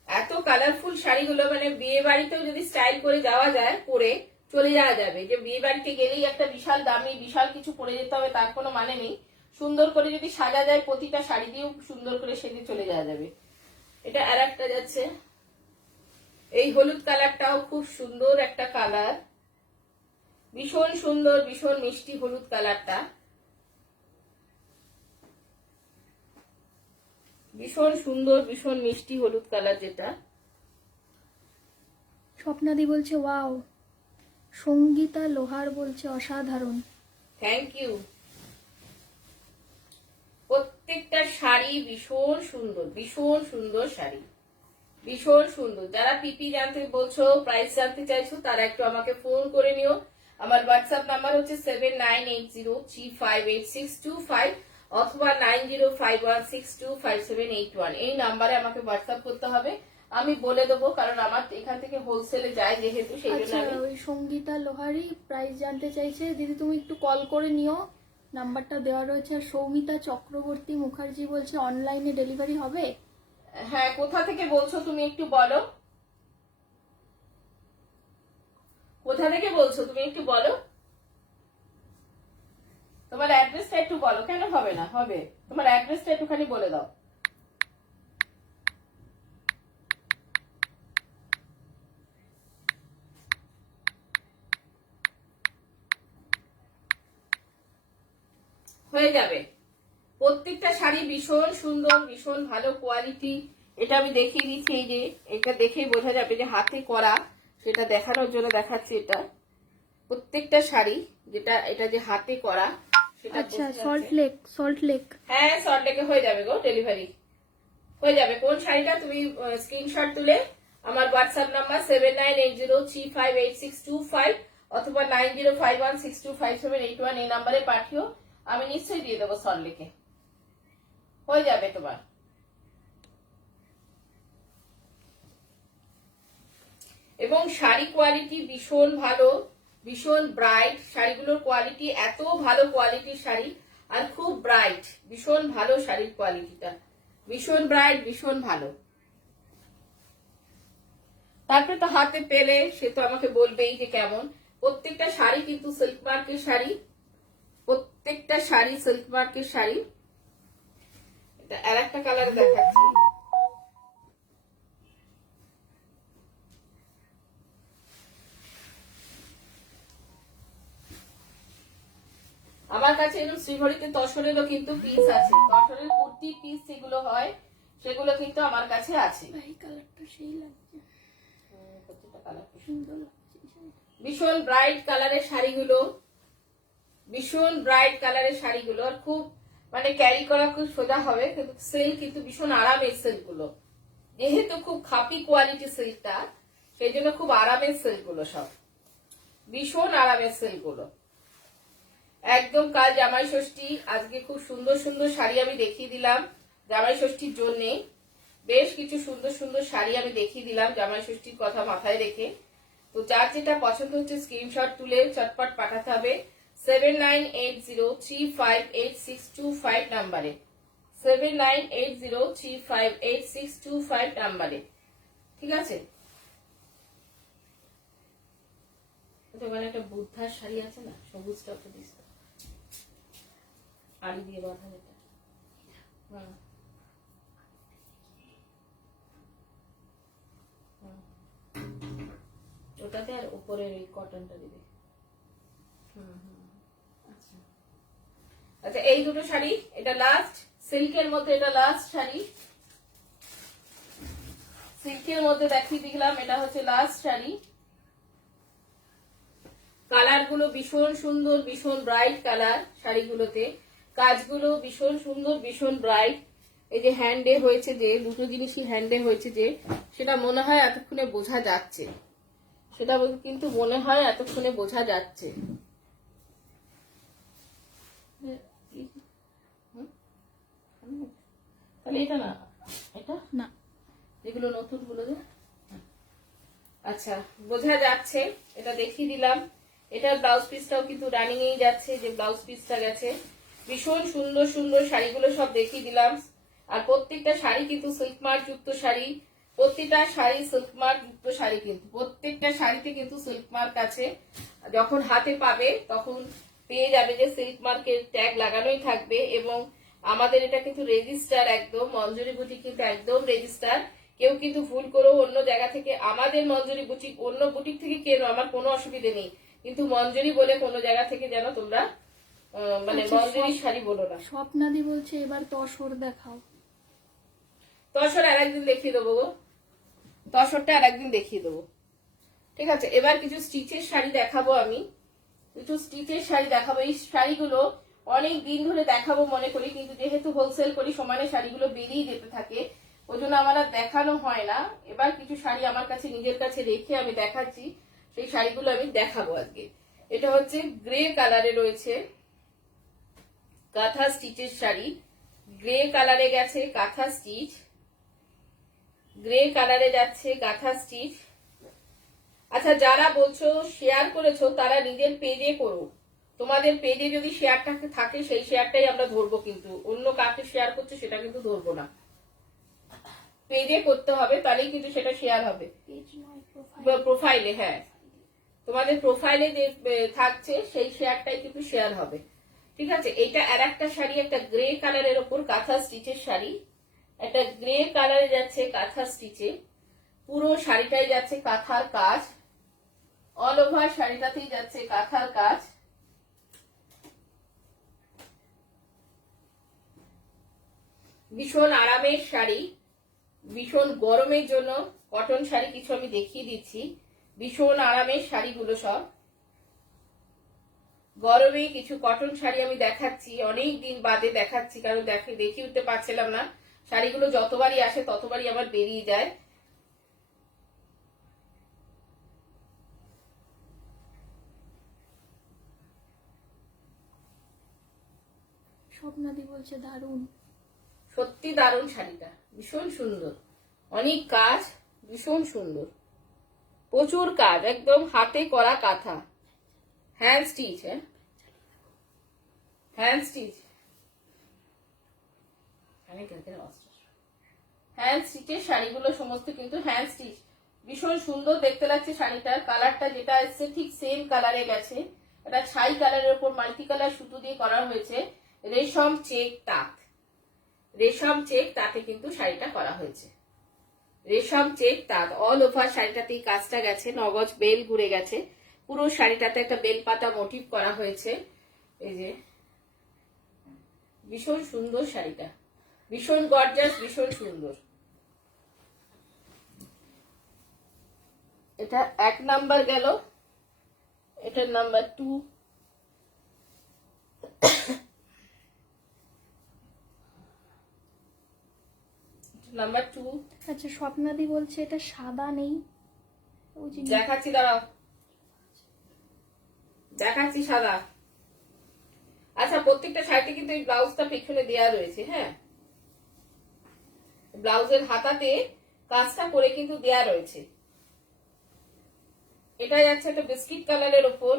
এত কালারফুল শাড়িগুলো মানে বিয়ে বাড়িতেও যদি স্টাইল করে যাওয়া যায়, পরে চলে যাওয়া যাবে। যে বিয়ে বাড়িতে গেলেই একটা বিশাল দামি বিশাল কিছু পরে যেতে হবে তার কোনো মানে নেই। সুন্দর করে যদি সাজা যায়, প্রতিটা শাড়ি দিয়েও সুন্দর করে সেজে চলে যাওয়া যাবে। এটা আর একটা যাচ্ছে, এই হলুদ কালারটাও খুব সুন্দর একটা কালার, ভীষণ সুন্দর, ভীষণ মিষ্টি হলুদ কালারটা, ভীষণ সুন্দর, ভীষণ মিষ্টি হলুদ কালার যেটা। স্বপ্নাদি বলছে ওয়াও, সঙ্গীতা লোহার বলছে অসাধারণ। Thank you. প্রত্যেকটা শাড়ি ভীষণ সুন্দর, ভীষণ সুন্দর শাড়ি, ভীষণ সুন্দর। যারা পিপি জানতে বলছো, প্রাইস জানতে চাইছো, তারা একটু আমাকে ফোন করে নিও। আমার হোয়াটসঅ্যাপ নাম্বার হচ্ছে 7980358625 অথবা 9051625781। এই নাম্বারে আমাকে হোয়াটসঅ্যাপ করতে হবে, আমি বলে দেবো, কারণ আমার এখান থেকে হোলসেলে যায় যেহেতু, সেই জন্য আচ্ছা, আমি। ওই সঙ্গীতা লোহারই প্রাইস জানতে চাইছে, দিদি তুমি একটু কল করে নিও, নাম্বারটা দেওয়া রয়েছে। আর সৌমিতা চক্রবর্তী মুখার্জি বলছে অনলাইনে ডেলিভারি হবে। হ্যাঁ, কোথা থেকে বলছো তুমি একটু বলো, কোথা থেকে বলছো তুমি একটু বলো, তোমার অ্যাড্রেসটা একটু বলো। কেন হবে না, হবে, তোমার অ্যাড্রেসটা একটুখানি বলে দাও। হয়ে যাবে। প্রত্যেকটা শাড়ি ভীষণ সুন্দর, ভীষণ ভালো কোয়ালিটি। এটা আমি দেখিয়ে দিচ্ছি, এই যে এটা দেখেই বোঝা যাবে যে হাতে করা, সেটা দেখানোর জন্য দেখাচ্ছি। এটা প্রত্যেকটা শাড়ি যেটা, এটা যে হাতে করা সেটা। আচ্ছা, সল্ট লেক। হ্যাঁ, সল্ট লেকে হয়ে যাবে গো, ডেলিভারি হয়ে যাবে। কোন শাড়িটা তুমি স্ক্রিনশট তুলে আমার হোয়াটসঅ্যাপ নাম্বার 7980358625 অথবা 9051625781 এই নাম্বারে পাঠিও, আমি নিশ্চয়ই দিয়ে দেবো সল্ট লেকে, হয়ে যাবে তোমার। এবং শাড়ি কোয়ালিটি ভীষণ ভালো, ভীষণ ব্রাইট। শাড়িগুলোর কোয়ালিটি এত ভালো কোয়ালিটির শাড়ি, আর খুব ব্রাইট, ভীষণ ভালো শাড়ির কোয়ালিটিটা, ভীষণ ব্রাইট, ভীষণ ভালো। তারপরে তো হাতে পেলে সে তো আমাকে বলবেই যে কেমন। প্রত্যেকটা শাড়ি কিন্তু সিল্ক মার্কের শাড়ি, প্রত্যেকটা শাড়ি সিল্ক মার্কের শাড়ি। এটা আর একটা কালার দেখাচ্ছি, আমার কাছে এরকম শ্রীহরিতে তসরেরও কিন্তু পিস আছে, তসরের কুর্তি পিস যেগুলো হয় সেগুলো কিন্তু আমার কাছে আছে। এই কালারটা সেই লাগছে, প্রত্যেকটা কালার সুন্দর লাগছে। ভীষণ ব্রাইট কালারের শাড়িগুলো, ভীষণ ব্রাইট কালারের শাড়িগুলো, আর খুব মানে ক্যারি করা খুব সোজা হবে, কিন্তু সিল্ক কিন্তু ভীষণ আরামের সিল্ক গুলো, যেহেতু খুব খাপি কোয়ালিটি সিল্কটা, সেই জন্য খুব আরামের সিল্ক গুলো, সব ভীষণ আরামের সিল্ক গুলো। একদম কাল জামাই ষষ্ঠী, আজকে খুব সুন্দর সুন্দর শাড়ি আমি দেখিয়ে দিলাম জামাই ষষ্ঠীর জন্য। বেশ কিছু সুন্দর সুন্দর শাড়ি আমি দেখিয়ে দিলাম জামাই ষষ্ঠীর কথা মাথায় রেখে। তো যার যেটা পছন্দ হচ্ছে স্ক্রিনশট তুলে চটপট পাঠাতে হবে 7980358625 নাম্বারে, 7980358625 নাম্বারে, ঠিক আছে। ওখানে একটা বুদ্ধার শাড়ি আছে না, সবুজটা ওটা দিস, আড়ি দিয়ে বাঁধা যেটা, ওটাতে, আর উপরের ওই কটনটা দিবে। আচ্ছা আচ্ছা, এই দুটো শাড়ি, এটা লাস্ট সিল্কের মধ্যে, এটা লাস্ট শাড়ি সিল্কের মধ্যে দেখিয়ে দিলাম, এটা হচ্ছে লাস্ট শাড়ি। কালার গুলো ভীষণ সুন্দর, ভীষণ ব্রাইট কালার শাড়িগুলোতে, কাজগুলো ভীষণ সুন্দর, ভীষণ ব্রাইট। এই যে হ্যান্ডে হয়েছে, যে দুটো জিনিসই হ্যান্ডে হয়েছে, যে সেটা মনে হয় এতক্ষণে বোঝা যাচ্ছে, সেটা কিন্তু মনে হয় এতক্ষণে বোঝা যাচ্ছে। তাহলে এটা না, এটা না, যেগুলো নতুন গুলো, আচ্ছা বোঝা যাচ্ছে, এটা দেখিয়ে দিলাম। এটার ব্লাউজ পিসটাও কিন্তু রানিং এই যাচ্ছে, যে ব্লাউজ পিসটা গেছে। ভীষণ সুন্দর সুন্দর শাড়িগুলো সব দেখিয়ে দিলাম, আর প্রত্যেকটা শাড়ি কিন্তু সিল্ক মার্ক যুক্ত শাড়ি, প্রত্যেকটা শাড়ি সিল্ক মার্ক যুক্ত শাড়ি, কিন্তু প্রত্যেকটা শাড়িতে কিন্তু সিল্ক মার্ক আছে। যখন হাতে পাবে তখন পেয়ে যাবে যে সিল্ক মার্কের ট্যাগ লাগানোই থাকবে। এবং আমাদের এটা কিন্তু রেজিস্টার, একদম মঞ্জুরি বুটি কিন্তু একদম রেজিস্টার, কেউ কিন্তু ভুল করেও অন্য জায়গা থেকে আমাদের মঞ্জুরি বুটিক অন্য বুটিক থেকে কেনো, আমার কোনো অসুবিধে নেই, কিন্তু মঞ্জুরি বলে কোনো জায়গা থেকে যেন তোমরা মানে আচ্ছা, মঞ্জুরি শাড়ি বলো না। স্বপ্নাদি বলছে এবার তসর দেখাও। তসর আর একদিন দেখিয়ে দেবো গো, তসরটা আর একদিন দেখিয়ে দেবো। ঠিক আছে, এবার কিছু স্টিচের শাড়ি দেখাবো আমি, কিছু স্টিচের শাড়ি দেখাবো। এই শাড়িগুলো অনেক দিন ধরে দেখাবো মনে করি, কিন্তু যেহেতু হোলসেল করি সমানে শাড়িগুলো বেরিয়ে যেতে থাকে, ওই জন্য আমার আর দেখানো হয় না। এবার কিছু শাড়ি আমার কাছে নিজের কাছে রেখে আমি দেখাচ্ছি, সেই শাড়িগুলো আমি দেখাবো আজকে। এটা হচ্ছে গ্রে কালারে রয়েছে কাঁথা স্টিচের শাড়ি, গ্রে কালারে গেছে কাঁথা স্টিচ, গ্রে কালারে যাচ্ছে কাঁথা স্টিচ। আচ্ছা, যারা বলছো শেয়ার করেছো তারা নিজের পেজে করো, তোমাদের পেজে যদি শেয়ারটা থাকে সেই শেয়ারটাই আমরা ধরবো, কিন্তু অন্য কাকে শেয়ার করছো সেটা কিন্তু ধরবো না, পেজে করতে হবে, তাহলেই কিন্তু সেটা শেয়ার হবে। প্রোফাইলে, হ্যাঁ, তোমাদের প্রোফাইলে যে থাকছে সেই শেয়ারটাই কিন্তু শেয়ার হবে। ঠিক আছে, এইটা আর একটা শাড়ি, একটা গ্রে কালারের ওপর কাঁথা স্টিচের শাড়ি, একটা গ্রে কালারে যাচ্ছে কাঁথা স্টিচে, পুরো শাড়িটাই যাচ্ছে কাঁথার কাজ, অল ওভার শাড়িটাতেই যাচ্ছে কাঁথার কাজ। ভীষণ আরামের শাড়ি, ভীষণ গরমের জন্য কটন শাড়ি কিছু আমি দেখিয়ে দিচ্ছি, ভীষণ আরামের শাড়িগুলো সব, গরমে কিছু কটন শাড়ি আমি দেখাচ্ছি, অনেক দিন বাদে দেখাচ্ছি, কারণ দেখিয়ে উঠতে পারছিলাম না, শাড়িগুলো যতবারই আসে ততবারই আমার বেরিয়ে যায়। স্বপ্নাদি বলছে দারুণ, সত্যি দারুণ শাড়িটা, ভীষণ সুন্দর, অনেক কাজ, ভীষণ সুন্দর, প্রচুর কাজ, একদম হাতে করা কাঁথা, hand stitch, hand stitch, hand স্টিচের শাড়িগুলো সমস্ত কিন্তু হ্যান্ড স্টিচ, ভীষণ সুন্দর দেখতে লাগছে শাড়িটার, কালারটা যেটা এসছে ঠিক সেম কালারে গেছে, এটা ছাই কালারের উপর মাল্টি কালার সুতো দিয়ে করা হয়েছে, রেশম চেক তাঁত, রেশম চেক তাঁতে কিন্তু শাড়িটা করা হয়েছে, রেশম চেক তাঁত, অল ওভার শাড়িটাতেই কাজটা গেছে, নগজ বেল ঘুরে গেছে, পুরো শাড়িটাতে একটা বেল পাতা মোটিভ করা হয়েছে, এই যে ভীষণ সুন্দর শাড়িটা, ভীষণ গর্জাস, ভীষণ সুন্দর। এটা 1 নাম্বার গেল, এটার নাম্বার 2, নাম্বার 2। আচ্ছা, স্বপ্নাদি বলছে এটা সাদা নেই, দেখাচ্ছি, দাঁড়াও দেখাচ্ছি সাদা। আচ্ছা, প্রত্যেকটা শাড়িতে কিন্তু এই ব্লাউজটা পেছনে দেওয়া রয়েছে, হ্যাঁ, ব্লাউজের হাতাতে কাজটা করে কিন্তু দেয়া রয়েছে। এটা যাচ্ছে একটা বিস্কিট কালারের ওপর,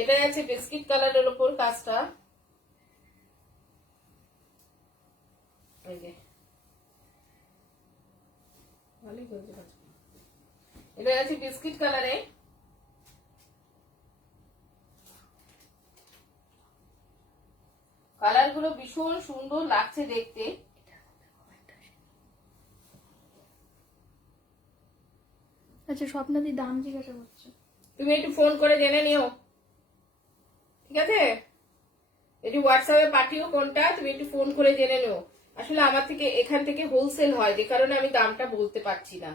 এটা যাচ্ছে বিস্কিট কালারের ওপর কাজটা, এটা যাচ্ছে বিস্কিট কালারে, কালার গুলো ভীষণ সুন্দর লাগছে দেখতে। আচ্ছা, স্বপ্নাদি দাম জিজ্ঞাসা করছে, তুমি একটু ফোন করে জেনে নিও, ঠিক আছে, একটু হোয়াটসঅ্যাপে পাঠিও কোনটা, তুমি একটু ফোন করে জেনে নিও। আসলে আমার থেকে এখান থেকে হোলসেল হয়, যে কারণে আমি দামটা বলতে পারছি না,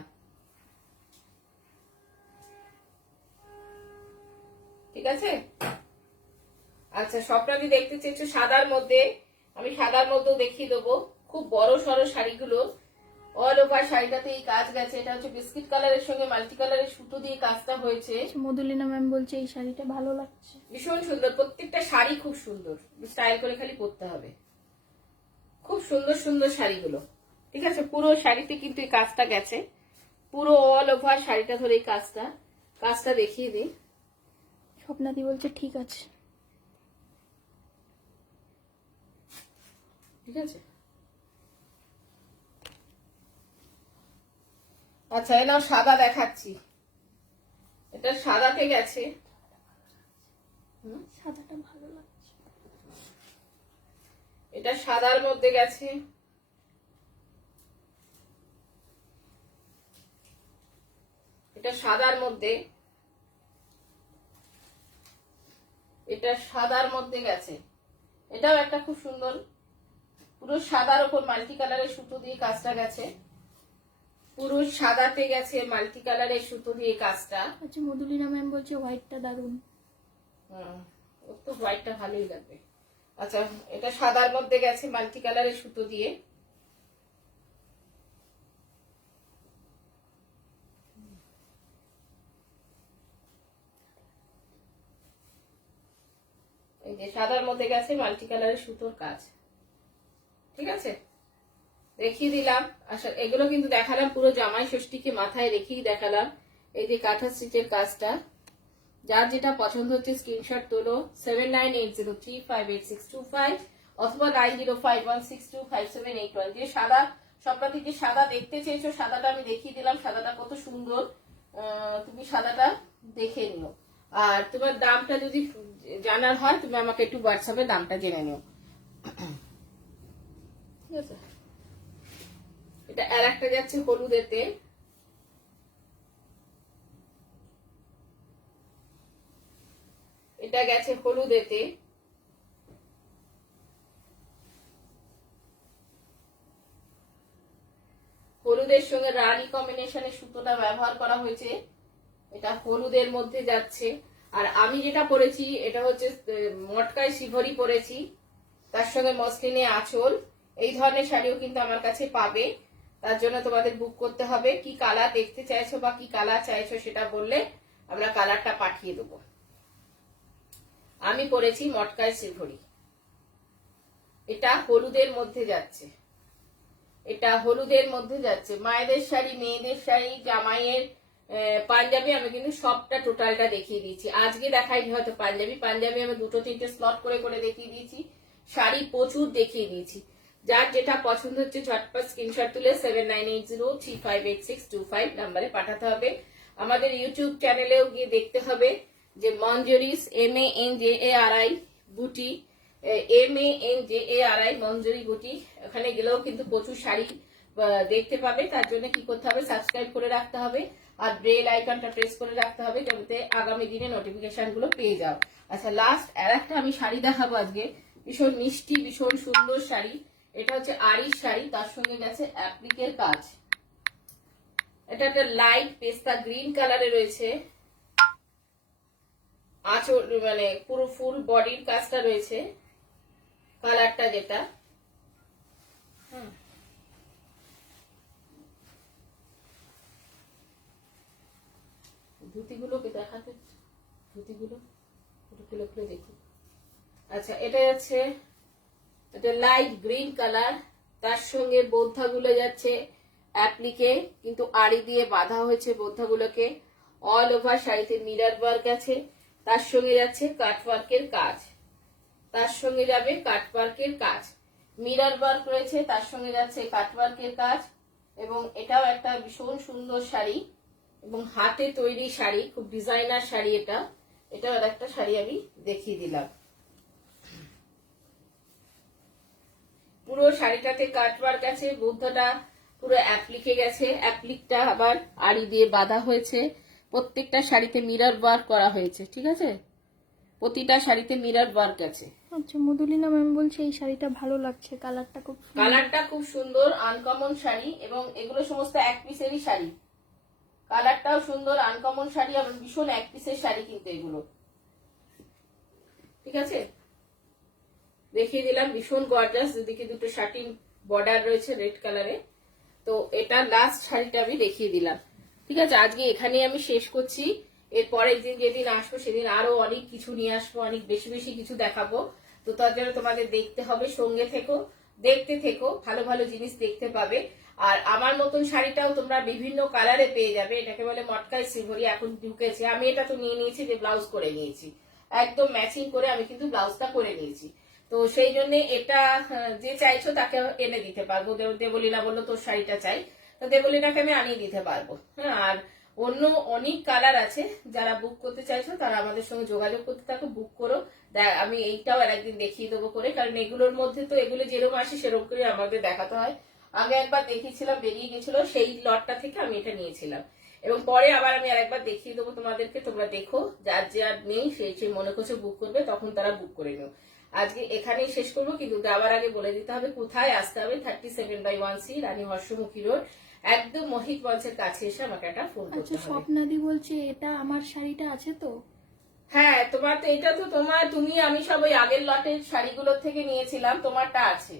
ঠিক আছে। আচ্ছা, স্বপ্নাদি দেখতে চেয়েছো সাদার মধ্যে, আমি সাদার মধ্যেও দেখিয়ে দেবো, খুব বড় সড়ো শাড়িগুলো, অল ওভার শাড়িটাতে এই কাজ গেছে, এটা হচ্ছে বিস্কিট কালারের সঙ্গে মাল্টি কালারের সুতো দিয়ে কাজটা হয়েছে। মধুলিনা ম্যাম বলছে এই শাড়িটা ভালো লাগছে, ভীষণ সুন্দর, প্রত্যেকটা শাড়ি খুব সুন্দর, স্টাইল করে খালি পরতে হবে, খুব সুন্দর সুন্দর শাড়িগুলো, ঠিক আছে। পুরো শাড়িতে কিন্তু এই কাজটা গেছে, পুরো অল ওভার শাড়িটা ধরে এই কাজটা দেখিয়ে দিই। স্বপ্নাদি বলছে ঠিক আছে, ঠিক আছে। আচ্ছা, এনাও সাদা দেখাচ্ছি, এটা সাদাতে গেছে, সাদাটা ভালো লাগছে, এটা সাদার মধ্যে গেছে, এটা সাদার মধ্যে, এটা সাদার মধ্যে গেছে, এটাও একটা খুব সুন্দর, পুরো সাদার ওপর মাল্টি কালারের সুতো দিয়ে কাজটা গেছে, পুরো সাদাতে গেছে মাল্টি কালারের সুতো দিয়ে কাজটা। আচ্ছা, মধুলিনা ম্যাম বলছে হোয়াইটটা দারুন। ওর তো হোয়াইটটা ভালোই লাগবে। আচ্ছা, এটা সাদার মধ্যে গেছে মাল্টি কালারের সুতো দিয়ে। এই যে সাদার মধ্যে গেছে মাল্টি কালারের সুতোর কাজ, ঠিক আছে, দেখিয়ে দিলাম। আচ্ছা, এগুলো কিন্তু দেখালাম পুরো জামাই ষষ্ঠীকে মাথায় রেখেই দেখালাম। এই যে কাঁথা স্টিচের কাজটা, যার যেটা পছন্দ হচ্ছে স্ক্রিনশট তোলো 7980358625 অথবা 9051625781। যে সাদা সবটা থেকে সাদা দেখতে চেয়েছো, সাদাটা আমি দেখিয়ে দিলাম, সাদাটা কত সুন্দর, তুমি সাদাটা দেখে নিও। আর তোমার দামটা যদি জানার হয় তুমি আমাকে একটু হোয়াটসঅ্যাপে দামটা জেনে নিও, ঠিক আছে। এটা আর একটা যাচ্ছে হলুদেতে, এটা গেছে হলুদেতে, হলুদের সঙ্গে রানী কম্বিনেশনের সুতোটা ব্যবহার করা হয়েছে, এটা হলুদের মধ্যে যাচ্ছে। আর আমি যেটা পরেছি এটা হচ্ছে মটকায় শিভরি পরেছি, তার সঙ্গে মসলিনে আঁচল। এই ধরনের শাড়িও কিন্তু আমার কাছে পাবে, তার জন্য তোমাদের বুক করতে হবে। কি কালার দেখতে চাইছো বা কি কালার চাইছো সেটা বললে আমরা কালারটা পাঠিয়ে দেবো। আমি পরেছি মটকায় শিভরি, এটা হলুদের মধ্যে যাচ্ছে, এটা হলুদের মধ্যে যাচ্ছে। মায়েদের শাড়ি, মেয়েদের শাড়ি, জামাইয়ের পাঞ্জাবি আমি কিন্তু সবটা টোটালটা দেখিয়ে দিয়েছি। আজকে দেখাইনি হয়তো পাঞ্জাবি, পাঞ্জাবি আমি 2-3টে স্লট করে করে দেখিয়ে দিয়েছি, শাড়ি প্রচুর দেখিয়ে দিয়েছি। যার যেটা পছন্দ হচ্ছে ঝটপট স্ক্রিনশট তুলে 7980358625 নাম্বারে পাঠাতে হবে। আমাদের ইউটিউব চ্যানেলেও গিয়ে দেখতে হবে যে মঞ্জুরিস MANJARI বুটি, MANJARI মঞ্জুরি বুটি, ওখানে গেলেও কিন্তু প্রচুর শাড়ি দেখতে পাবে। তার জন্য কি করতে হবে, সাবস্ক্রাইব করে রাখতে হবে আর বেল আইকনটা প্রেস করে রাখতে হবে, যাতে আগামী দিনে নোটিফিকেশন গুলো পেয়ে যাও। আচ্ছা, লাস্ট আর একটা আমি শাড়ি দেখাবো আজকে, ভীষণ মিষ্টি ভীষণ সুন্দর শাড়ি। এটা হচ্ছে আরিশ শাড়ি, তার সঙ্গে গেছে অ্যাপ্লিকের কাজ। এটা একটা লাইট পেস্তা গ্রিন কালারে রয়েছে, আঁচল মানে পুরো ফুল বডির কাজটা রয়েছে, কালারটা যেটা ধুতিগুলোকে দেখাতে, ধুতিগুলো খুলে খুলে দেখি। আচ্ছা, এটা যাচ্ছে, এটা লাইট গ্রিন কালার, তার সঙ্গে বোদ্ধাগুলো যাচ্ছে অ্যাপ্লিকে, কিন্তু আড়ি দিয়ে বাঁধা হয়েছে বোদ্ধাগুলোকে। অল ওভার শাড়িতে মিরর ওয়ার্ক আছে, তার সঙ্গে যাচ্ছে কাটওয়ার্কের কাজ, তার সঙ্গে যাবে কাটওয়ার্কের কাজ, মিরর ওয়ার্ক রয়েছে, তার সঙ্গে যাচ্ছে কাটওয়ার্কের কাজ। এবং এটাও একটা ভীষণ সুন্দর শাড়ি এবং হাতে তৈরি শাড়ি, খুব ডিজাইনার শাড়ি এটা। এটাও আর একটা শাড়ি আমি দেখিয়ে দিলাম। পুরো শাড়িটাতে কাটওয়ার্ক আছে, বুদ্ধটা পুরো অ্যাপ্লিকে গেছে, অ্যাপ্লিকটা আবার আড়ি দিয়ে বাঁধা হয়েছে। প্রত্যেকটা শাড়িতে মিরর ওয়ার্ক করা হয়েছে, ঠিক আছে, প্রতিটা শাড়িতে মিরর ওয়ার্ক আছে। আচ্ছা, মধুলিনা ম্যাম বলছে এই শাড়িটা ভালো লাগছে, কালারটা খুব সুন্দর। কালারটা খুব সুন্দর, আনকমন শাড়ি, এবং এগুলো সমস্ত এক পিসেরই শাড়ি। কালারটাও সুন্দর, আনকমন শাড়ি, এবং ভীষণ এক পিসের শাড়ি কিন্তু এগুলো, ঠিক আছে। দেখিয়ে দিলাম, ভীষণ গর্জাস, দুদিকে দুটো শার্টিং বর্ডার রয়েছে রেড কালারে। তো এটা লাস্ট শাড়িটা আমি দেখিয়ে দিলাম, ঠিক আছে। আজকে এখানেই আমি শেষ করছি। এর পরের দিন যেদিন আসবো সেদিন আরো অনেক কিছু নিয়ে আসবো, অনেক বেশি বেশি কিছু দেখাবো। তো তার জন্য তোমাদের দেখতে হবে, সঙ্গে থেকো, দেখতে থেকো, ভালো ভালো জিনিস দেখতে পাবে। আর আমার মতন শাড়িটাও তোমরা বিভিন্ন কালারে পেয়ে যাবে, এটাকে বলে মটকাই সিলভারি, এখন ঢুকেছে। আমি এটা তো নিয়ে নিয়েছি, যে ব্লাউজ করে নিয়েছি, একদম ম্যাচিং করে আমি কিন্তু ব্লাউজটা করে নিয়েছি। তো সেই জন্য এটা যে চাইছো তাকে এনে দিতে পারবো। দেবলীনা বললো তোর শাড়িটা চাই, তো দেবলীনাকে আমি আনিয়ে দিতে পারবো। হ্যাঁ, আর অন্য অনেক কালার আছে, যারা বুক করতে চাইছো তারা আমাদের সঙ্গে যোগাযোগ করতে থাকো, বুক করো। আমি এইটাও আর একদিন দেখিয়ে দেবো করে, কারণ এগুলোর মধ্যে তো এগুলো যেরকম আসে সেরকম করে আমাদের দেখাতে হয়। আগে একবার দেখিয়েছিলাম, বেরিয়ে গেছিল, সেই লটটা থেকে আমি এটা নিয়েছিলাম। এবং পরে আবার আমি আরেকবার দেখিয়ে দেবো তোমাদেরকে, তোমরা দেখো, যার যার নেই সেই মনে করছে বুক করবে, তখন তারা বুক করে নিও। আজকে এখানেই শেষ করবো, কিন্তু যাওয়ার আগে বলে দিতে হবে কোথায় আসতে হবে। 37/1C রানী হর্ষমুখী রোড, একদম মোহিত মঞ্চের কাছে এসে আমাকে একটা ফোন করতে আচ্ছা, হবে। স্বপ্নাদি বলছে এটা আমার শাড়িটা আছে তো? হ্যাঁ, তোমার তো এটা তো তুমি আমি সব ওই আগের লটের শাড়িগুলোর থেকে নিয়েছিলাম, তোমারটা আছে।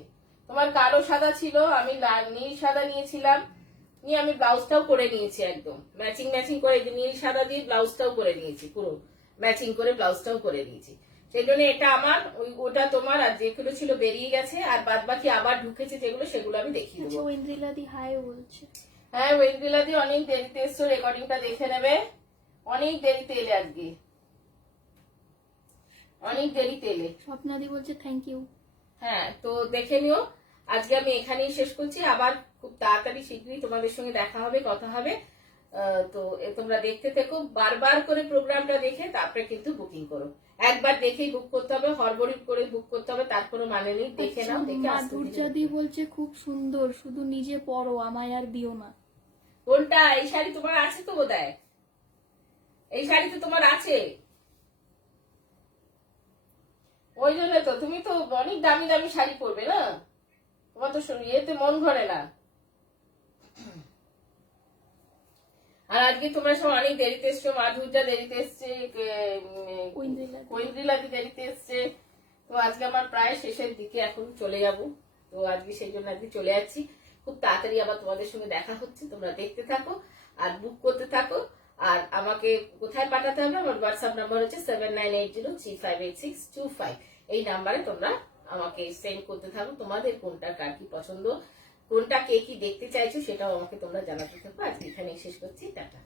তোমার কালো সাদা ছিল, আমি নীল সাদা নিয়েছিলাম, নিয়ে আমি ব্লাউজটাও করে নিয়েছি, একদম ম্যাচিং ম্যাচিং করে, নীল সাদা দিয়ে ব্লাউজটাও করে নিয়েছি, পুরো ম্যাচিং করে ব্লাউজটাও করে নিয়েছি। সেই জন্য এটা আমার, ওটা তোমার, আর যেগুলো ছিল বেরিয়ে গেছে, আর বাদ বাকি আবার ঢুকেছে যেগুলো, সেগুলো আমি দেখিয়ে আচ্ছা, দেবো। ঐন্দ্রিলাদি হাই বলছে। হ্যাঁ, ওয়েন্দ্রিলাদি অনেক দেরিতে এসছো, রেকর্ডিংটা দেখে নেবে। অনেক দেরিতে এলে আজকে, অনেক দেরিতে এলে। স্বপ্নাদি বলছে থ্যাংক ইউ। হ্যাঁ, তো দেখে নিও। আজকে আমি এখানেই শেষ করছি, আবার খুব তাড়াতাড়ি শীঘ্রই তোমাদের সঙ্গে দেখা হবে, কথা হবে। তো তোমরা দেখতে থেকো, বারবার করে প্রোগ্রামটা দেখে তারপরে কিন্তু বুকিং করো। একবার দেখেই বুক করতে হবে, হড়বড়ি করে বুক করতে হবে, তার কোনো মানে নেই। দেখে নাও, দেখে আসতে মাধুর্যাদি বলছে খুব সুন্দর, শুধু নিজে পরো, আমায় আর দিও না। কোনটা? এই শাড়ি তোমার আছে তো বোধহয়, এই শাড়ি তো তোমার আছে, ওই জন্য তো তুমি তো অনেক দামি দামি শাড়ি পরবে না, তোমার তো ইয়েতে মন ভরে না। আর আজকে তোমরা সব অনেক দেরিতে এসছো, মাধুর্যা দেরিতে এসছে, ঐন্দ্রিলাদি দেরিতে এসছে। তো আজকে আমার প্রায় শেষের দিকে, এখন চলে যাব। তো আজকে সেই জন্য আজকে চলে যাচ্ছি, খুব তাড়াতাড়ি আবার তোমাদের সঙ্গে দেখা হচ্ছে। তোমরা দেখতে থাকো আর বুক করতে থাকো। আর আমাকে কোথায় পাঠাতে হবে, আমার হোয়াটসঅ্যাপ নাম্বার হচ্ছে 7980358625। এই নাম্বারে তোমরা আমাকে সেন্ড করতে থাকো তোমাদের কোনটা কার কি পছন্দ, কোনটা কে কি দেখতে চাইছো, সেটাও আমাকে তোমরা জানাতে থাকো। আজকে এখানেই শেষ করছি, টাটা।